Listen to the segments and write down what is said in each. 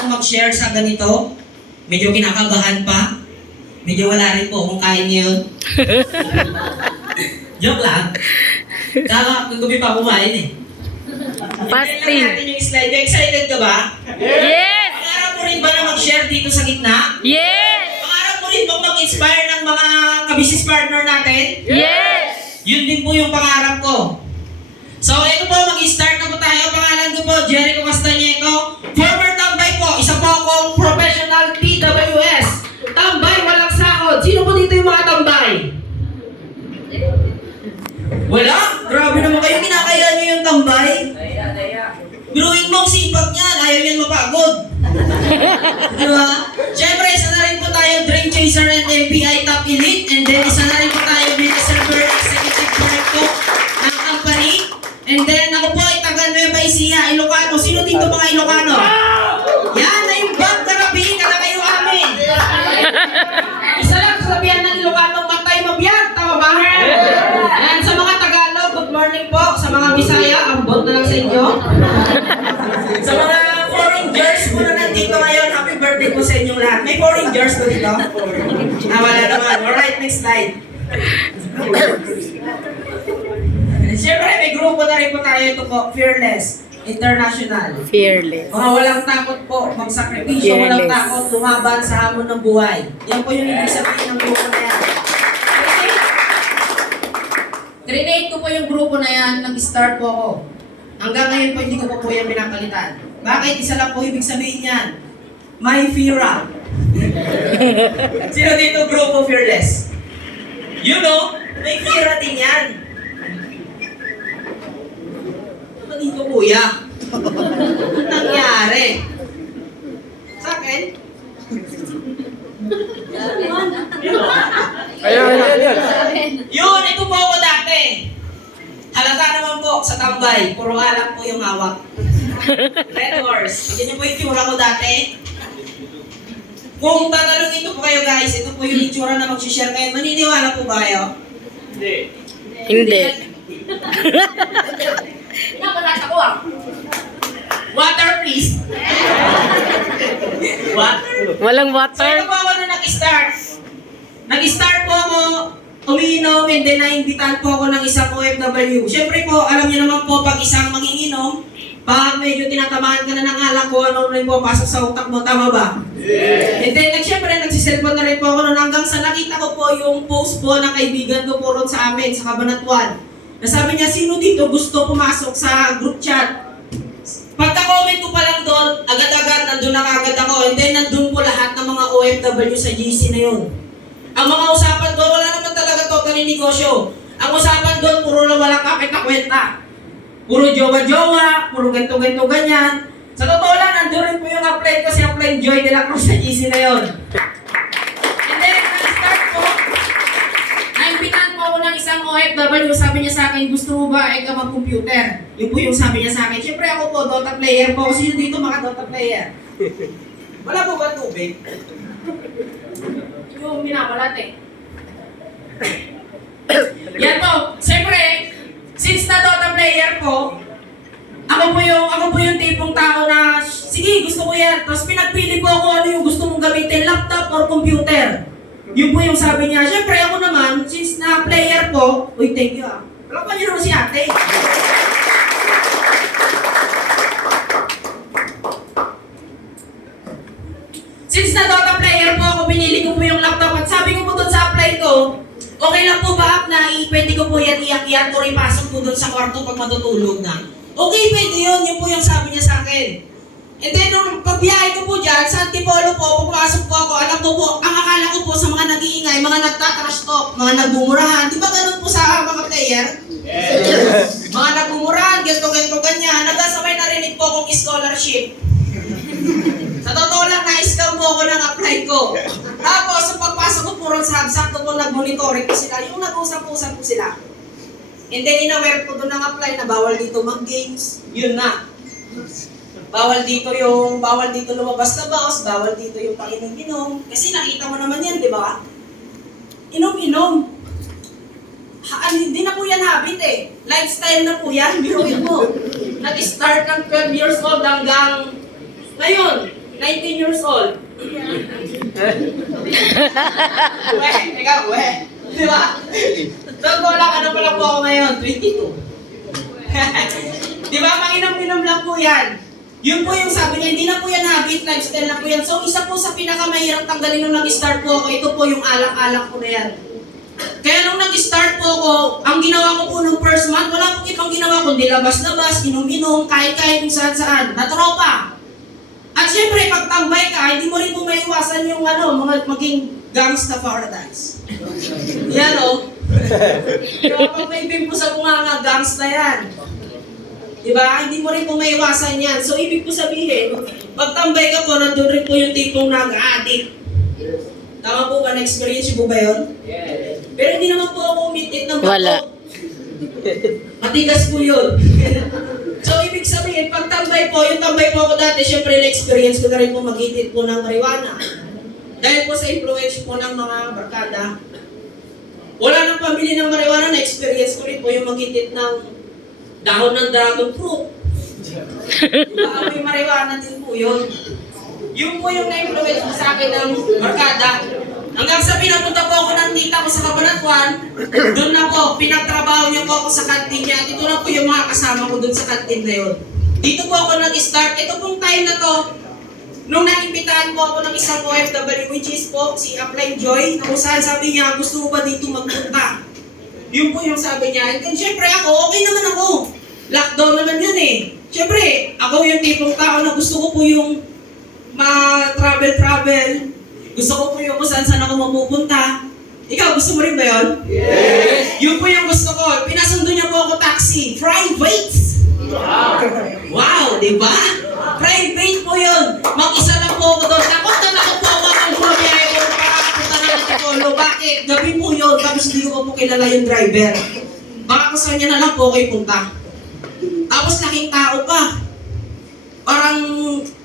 akong mag-share sa ganito. Medyo kinakabahan pa. Medyo wala rin po kung kaya niyo yun. Joke lang. Kaka, kagabi pa kumain eh. Fasting. Natin yung slide. Excited ka ba? Yes! Pangarap mo rin ba na mag-share dito sa gitna? Yes! Pangarap mo rin bang mag-inspire ng mga ka-business partner natin? Yes! Yun din po yung pangarap ko. So, ito po, mag-start na po tayo. Pangalan ko po, Jericho Castañeco. Former tambay po, isa po akong professional TWS. Tambay, walang sahod. Sino po dito yung mga tambay? Wala? Grabe naman kayo, kinakaya niyo yung tambay. Biruin mo ang sipag niyan, ayaw niyan mapagod. Di ba? Siyempre, isa na rin po tayo Dream Chaser and FBI Top Elite. And then, isa na rin po tayo Business Server Executive Director ng company. And then, ako po ay taga Nueva Ecija, Ilocano. Sino dito mga Ilocano? Yan, inyo. Sa mga foreigners po na nandito ngayon, happy birthday po sa inyong lahat. May foreigners po dito? Ah, wala naman. Alright, next slide. Siyempre, may grupo na rin po tayo ito po, Fearless International. Fearless. Mga walang takot po, magsakripisyo, walang takot, lumaban sa hamon ng buhay. Yan po yung ibig sabihin ng grupo na yan. Grenade ko po yung grupo na yan, nag-start po ako. Hanggang ngayon po, hindi ko po po yan pinapalitan. Bakit? Isa lang po ibig sabihin yan. My Feara. Sino dito grupo fearless? You know, may Feara din yan. Ano dito kuya? Anong nangyari? Sa akin? Ayan, ayan, ayan. Yun, ito po ako dati. Halata naman po sa tambay. Puro alak po yung hawak. Red horse. Yan po yung itsura ko dati. Kung tatalungin ko po kayo guys, ito po yung itsura na mag-share kayo. Maniniwala po ba kayo? Hindi. Water please. Water. Walang So ito water. po ako na nag-start. Nag-start po ako umiinom and then naimbitan po ako ng isang OFW. Siyempre po, alam niyo naman po, pag isang manginginom, pag medyo tinatamaan ka na ng alak ko, ano rin po, pasok sa utak mo, tama ba? And then, nag, syempre, nagsiselfon na rin po ako noon hanggang sa nakita ko po yung post po ng kaibigan ko po ron sa amin, sa Kabanatuan. Na sabi niya, sino dito gusto pumasok sa group chat? Pagka-comment ko pa lang doon, agad-agad nandun na kagad ako. And then nandun po lahat ng mga OFW sa GC na yun. Ang mga usapan doon, wala naman talaga totally negosyo. Ang usapan doon, puro lang walang kapit na kwenta. Puro jowa-jowa, puro ganto-ganto ganyan. Sa totoo lang, nandun rin po yung apply ko, si apply Joy de la Cruz sa GC na yun. And then, nag-start po, Naimbitan po ako ng isang OFW, sabi niya sa akin, gusto mo ba ay ka mag-computer? Yun po yung sabi niya sa akin. Siyempre ako po, Dota player po. Sino dito mga Dota player? Wala po ba tubig? Yung minabalat eh. Yan po, siyempre, since na Dota player po, ako po yung ako po yung tipong tao na sige gusto ko yan. Tapos pinagpili po ako ano yung gusto mong gamitin laptop or computer. Yun po yung sabi niya. Syempre ako naman since na player po uy thank you ah. Alam niyo naman si ate. Since na Dota player po ako, pinili ko po yung laptop. At sabi ko po doon sa apply ko, okay lang po ba na pwede ko po yan iyak-iyak o ipasok po doon sa kwarto pag matutulog na? Okay, pwede yun. Yun po yung sabi niya sa akin. And then, nung pagbiyahe ko po dyan, sa Antipolo po, pumasok po ako, alam ko po, ang akala ko po sa mga nag-iingay, mga nagtatrash talk, mga nagbumurahan. Di ba ganun po sa mga player? mga nagbumurahan, ganito, ganito, ganyan. Nagkasabay narinig po akong scholarship. Sa totoo lang, na-scam po ako ng apply ko. Tapos, sa pagpasok ko po ron sa hub, sakto po nag-monitoring ko sila. Yung nag-usap-usap po sila. And then, inaware ko doon ng apply na bawal dito mag-games. Yun na. Bawal dito yung, bawal dito lumabas na boss, bawal dito yung painom-inom. Kasi nakita mo naman yan, di ba? Inom-inom. Ano, hindi na po yan habit eh. Lifestyle na po yan, biruin mo. Nag-start ng 12 years old hanggang ngayon. 19 years old. Uwe, ikaw, uwe. Di ba? Doon ko lang, ano pa lang po ako ngayon? 22. Di ba? Manginom-inom lang po yan. Yun po yung sabi niya, hindi na po yan habit, lifestyle na po yan. So, isa po sa pinakamahirap tanggalin nung nag-start po ako, ito po yung alak-alak ko na yan. Kaya nung nag-start po ako, ang ginawa ko po nung first month, wala pong ibang ginawa kundi labas-labas, inom-inom, kahit-kahit kung saan-saan, na tropa. At syempre, pag tambay ka, hindi mo rin po maiwasan yung ano, mga maging gangsta paradise. Yan o. Kaya pag may bimpo sa bunganga, gangsta yan. Diba? Hindi mo rin po maiwasan yan. So, ibig po sabihin, pag tambay ka po, nandun rin po yung tipong nag-addict. Tama po ba? Na-experience po ba yun? Pero hindi naman po ako umitit ng bato. Wala. Matigas po yun. so, ibig sabihin, pag tambay po, yung tambay po ako dati, syempre na-experience ko na rin po mag-itit po ng marijuana. Dahil po sa influence po ng mga barkada, wala nang pamili ng marijuana, na-experience ko rin po yung mag-itit ng dahon ng dragon fruit. Diba? May marijuana din po yun. Yung po yung na-influence po sa akin ng barkada. Hanggang sa pinapunta po ako ng tita ko sa Cabanatuan, doon na po, pinagtrabaho niya po ako sa kantin niya. At ito na po yung mga kasama ko doon sa kantin na yun. Dito po ako nag-start. Ito pong time na to, nung naimbitahan po ako ng isang OFW, which is po si Apply Joy, na kung saan sabi niya, gusto mo ba dito magpunta? Yun po yung sabi niya. And then, syempre ako, okay naman ako. Lockdown naman yun eh. Syempre, ako yung tipong tao na gusto ko po yung ma-travel-travel. Gusto ko po yung kung saan saan ako mapupunta. Ikaw, gusto mo rin ba yun? Yes! Yun po yung gusto ko. Pinasundo niya po ako taxi. Private! Wow! Wow, di ba? Private po yun. Mag-isa lang po ako doon. Takot na takot po ako ang bumabiyahe ko pakapunta na ng Tipolo. Bakit? Gabi po yun. Tapos hindi ko po kilala yung driver. Baka saan niya na lang po kayo punta. Tapos laking tao pa. Parang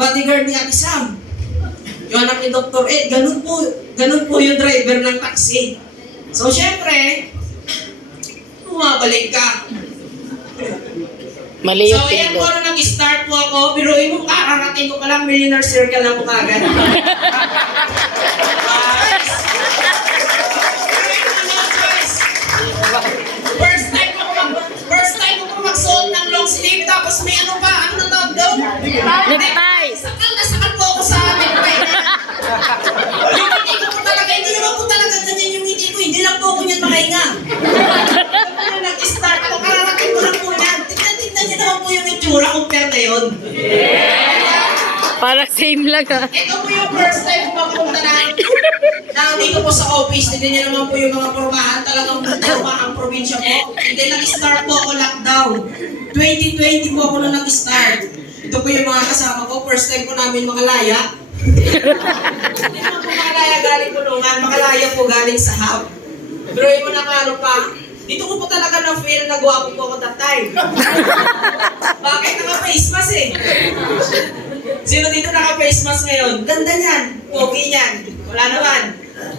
bodyguard ni Ate Sam. Yung anak ni Dr. Ed, ganun po, ganun po yung driver ng taxi. So, syempre, bumabalik ka. Mali So, yung ayan po pindot. nung nag-start po ako, biruin mo ka, karating ko pa lang millionaire circle na mukha agad. Guys, biruin mo na, guys. First time ko mag first time ko magsuot ng long sleeve tapos may ano pa, ano na tawag doon? Na yun. Parang same lang ah. Ito po yung first time ko magpunta na na dito po sa office. Tignan niyo naman po yung mga pormahan. Talagang pormahang probinsya po. Then nag-start po ako lockdown. 2020 po ako nung nag-start. Ito po yung mga kasama ko. First time po namin makalaya. Hindi naman po makalaya galing kulungan. Makalaya po galing sa hub. Pero yung mga ano pa, dito ko po talaga na-feel na gwapo po ako that time. Bakit naka-face mask eh? Sino dito mask ngayon? Ganda niyan. Pogi niyan. Wala naman.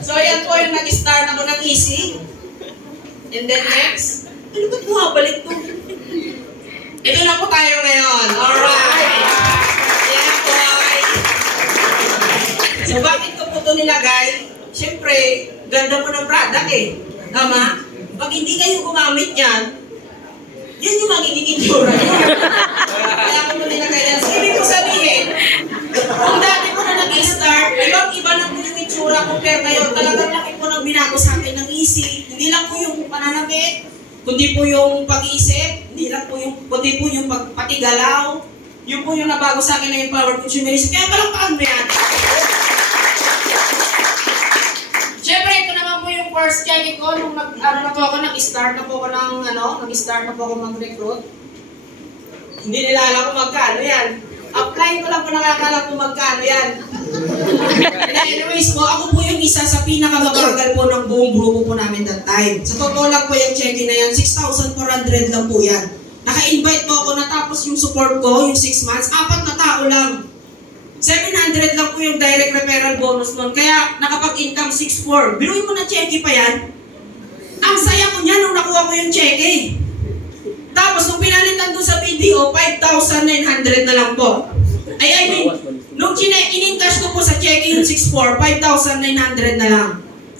So, ayan po yung nag-start ako ng easy. And then next, ano ba't bumabalik to? Ito na po tayo ngayon. Alright. Yan po ay. So, bakit ko po ito nilagay? Siyempre, ganda mo ng product eh. Tama? Pag hindi kayo gumamit yan, yan yung magiging itsura nyo. Kaya ko nilagay yan. So, ibig ko sabihin, kung dati ko na nag-start, ibang iba na po yung itsura compare ngayon. Talagang laki po ng binago sa akin ng easy. Hindi lang po yung pananamit, kundi po yung pag-iisip, hindi lang po yung, kundi po yung pag, pati galaw. Yun po yung nabago sa akin na yung power consumerism. Kaya palakpakan mo yan. Siyempre, ito naman po yung first check ko nung nag, ano na po ako, nag-start na po ako ng, ano, nag-start na po ako mag-recruit. Hindi nila alam kung magkano yan. Apply ko lang po nakakala kung magkano yan. Anyways po, ako po yung isa sa pinakamabagal po ng buong grupo po namin that time. Sa totoo lang po yung check-in na yan, 6,400 lang po yan. Naka-invite po ako natapos yung support ko, yung 6 months, apat na tao lang. 700 lang po yung direct referral bonus nun. Kaya nakapag-income 6,400. Biruin mo na cheque pa yan. Ang saya ko niya nung nakuha ko yung cheque. Tapos nung pinalitan doon sa BDO, 5,900 na lang po. Ay, I mean, Nung in-encash ko po sa checking yung 6.4, 5,900 na lang.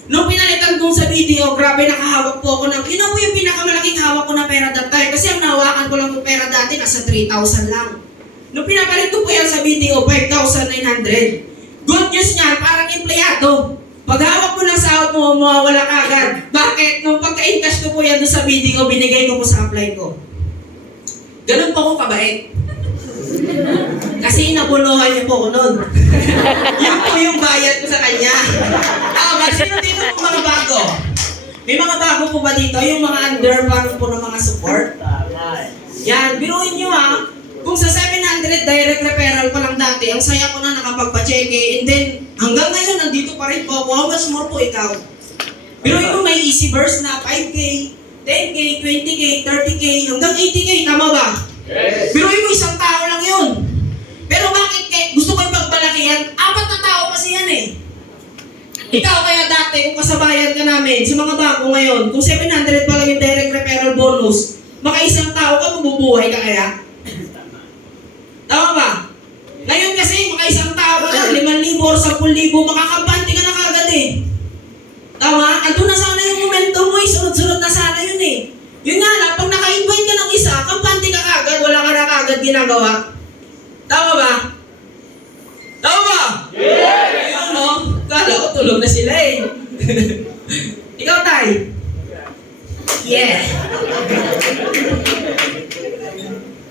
Nung pinalitan dun sa video, grabe nakahawak po ako ng, yun na po yung pinakamalaking hawak ko na pera that time. Kasi ang nahawakan ko lang po pera dati, nasa 3,000 lang. Nung pinapalit ko po yan sa video, 5,900. Good news niyan, parang empleyado. Pag hawak mo ng sahod mo, mawawala ka agad. Bakit? Nung pagka-encash ko po yan doon sa video, binigay ko po sa apply ko. Ganun po ako kabait. Kasi inabunuhan niyo po ako noon. Yun po yung bayad ko sa kanya. Ah, sino dito po mga bago? May mga bago po ba dito? Yung mga under paano po ng mga support? Yan, biruin nyo ah. Kung sa 700 direct referral pa lang dati, ang saya ko na nakapagpa-cheque. And then, hanggang ngayon, nandito pa rin po ako. How much more po ikaw? Biruin mo may easy burst na 5K, 10K, 20K, 30K, hanggang 80K. Tama ba? Yes. Biruin mo isang tao lang yun. Pero bakit kay gusto ko yung pagbalakihan? Apat na tao kasi yan eh. Ikaw kaya dati, kung kasabayan ka namin, sa mga bago ngayon, kung 700 pa lang yung direct referral bonus, maka isang tao ka, mabubuhay ka kaya? Tama ba? Ngayon kasi, maka isang tao ka lang, 5,000 or 10,000, makakampante ka na kagad eh. Tama? Ando na sana yung momentum mo eh, sunod-sunod na yun. Yun nga lang, pag naka-invite ka ng isa, kampante ka kagad, wala ka na kagad ginagawa. Tama ba? Tama ba? Yeah! Ayun no? Kala ko tulog na sila eh. Ikaw, Tay? Yeah.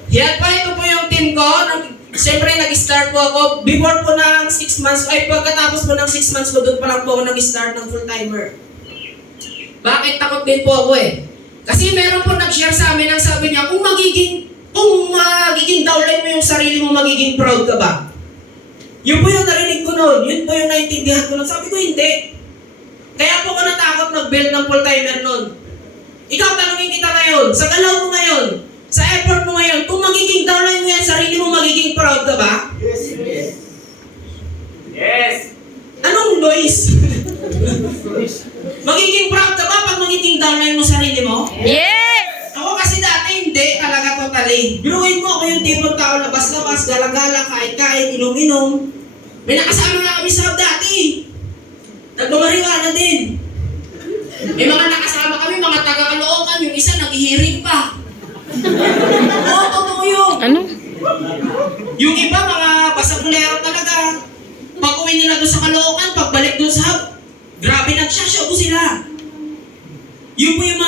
Yan pa, ito po yung team ko. Siyempre, nag-start po ako. Before po ng 6 months, ay pagkatapos po ng 6 months ko, doon pa lang po ako nag-start ng full-timer. Bakit takot din po ako eh? Kasi meron po nag-share sa amin ang sabi niya, kung magiging, kung magiging downline mo yung sarili mo, magiging proud ka ba? Yun po yung narinig ko noon. Yun po yung naintindihan ko noon. Sabi ko, hindi. Kaya po ko natakot mag-build ng full-timer noon. Ikaw, tanungin kita ngayon, sa galaw mo ngayon, sa effort mo ngayon, kung magiging downline mo yan, sarili mo magiging proud ka ba? Yes. Anong noise? magiging proud ka mangiting downline mo sarili mo? Yes! Ako kasi dati hindi, talaga totally. Biruin mo ako yung tipong tao labas-labas, galagala, kahit-kahit, inom-inom. May nakasama nga kami sa dati. Nagmamariwana din. May mga nakasama kami, mga taga-kalookan, yung isa naghihirig pa. Oo, totoo yun. Ano? Yung iba, mga basagulero talaga. Pag uwi nila doon sa Kaloocan, pagbalik doon sa hub, grabe nagsasyobo sila. You be my